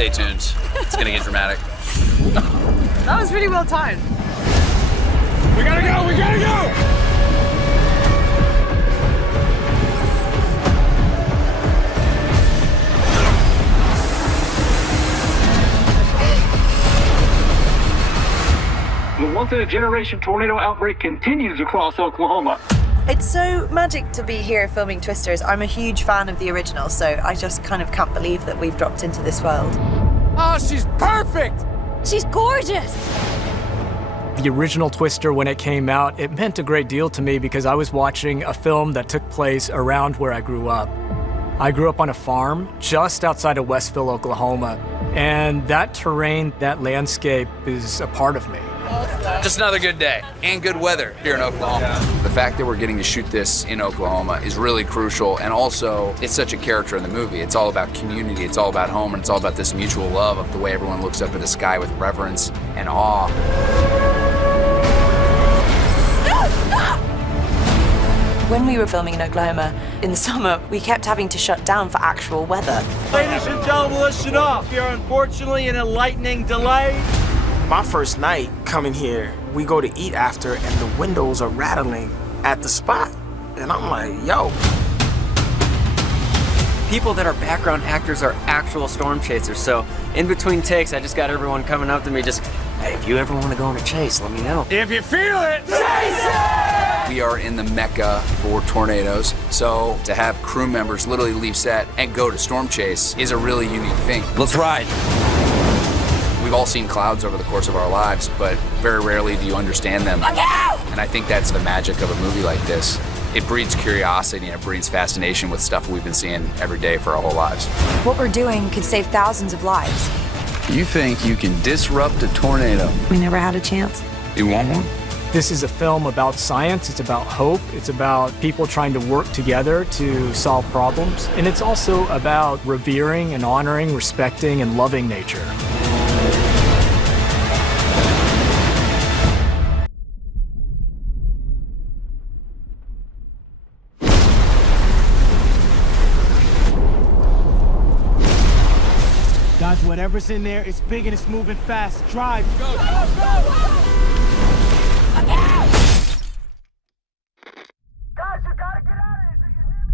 Stay tuned. It's gonna get dramatic. That was really well timed. We gotta go! We gotta go! The once-in-a-generation tornado outbreak continues across Oklahoma. It's so magic to be here filming Twisters. I'm a huge fan of the original, so I just kind of can't believe that we've dropped into this world. Oh, she's perfect! She's gorgeous! The original Twister, when it came out, it meant a great deal to me because I was watching a film that took place around where I grew up. I grew up on a farm just outside of Westville, Oklahoma, and that terrain, that landscape is a part of me. Just another good day and good weather here in Oklahoma. The fact that we're getting to shoot this in Oklahoma is really crucial, and also it's such a character in the movie. It's all about community, it's all about home, and it's all about this mutual love of the way everyone looks up at the sky with reverence and awe. When we were filming in Oklahoma in the summer, we kept having to shut down for actual weather. Ladies and gentlemen, listen up. We are unfortunately in a lightning delay. My first night coming here, we go to eat after, and the windows are rattling at the spot. And I'm like, yo. People that are background actors are actual storm chasers, so in between takes, I just got everyone coming up to me just, hey, if you ever want to go on a chase, let me know. If you feel it, chase it! We are in the mecca for tornadoes, so to have crew members literally leave set and go to storm chase is a really unique thing. Let's ride. We've all seen clouds over the course of our lives, but very rarely do you understand them. And I think that's the magic of a movie like this. It breeds curiosity and it breeds fascination with stuff we've been seeing every day for our whole lives. What we're doing could save thousands of lives. You think you can disrupt a tornado? We never had a chance. You want one? This is a film about science, it's about hope, it's about people trying to work together to solve problems, and it's also about revering and honoring, respecting, and loving nature. Guys, whatever's in there, it's big and it's moving fast. Drive. Go, go, go! Guys, you gotta get out of here.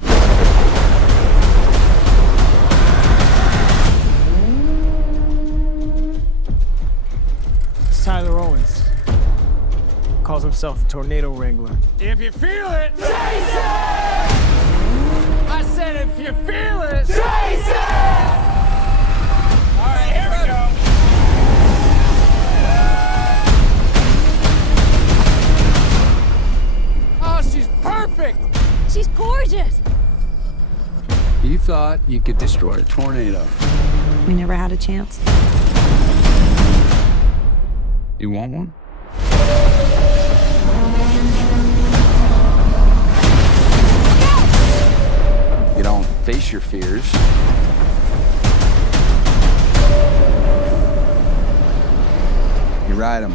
Do you hear me? It's Tyler Owens. Calls himself the Tornado Wrangler. If you feel it, chase it! I said if you feel it, chase it! All right, here we go. Oh, she's perfect! She's gorgeous! You thought you could destroy a tornado. We never had a chance. You want one? You don't face your fears. You ride them.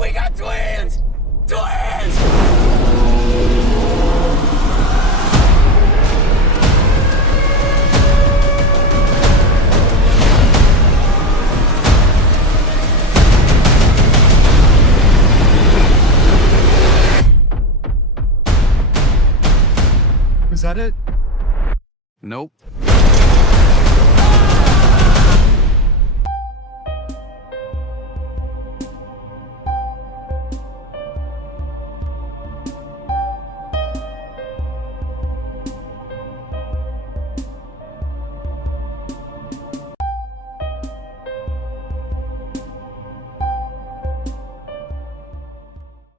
We got twins! Twins! Is that it? Nope.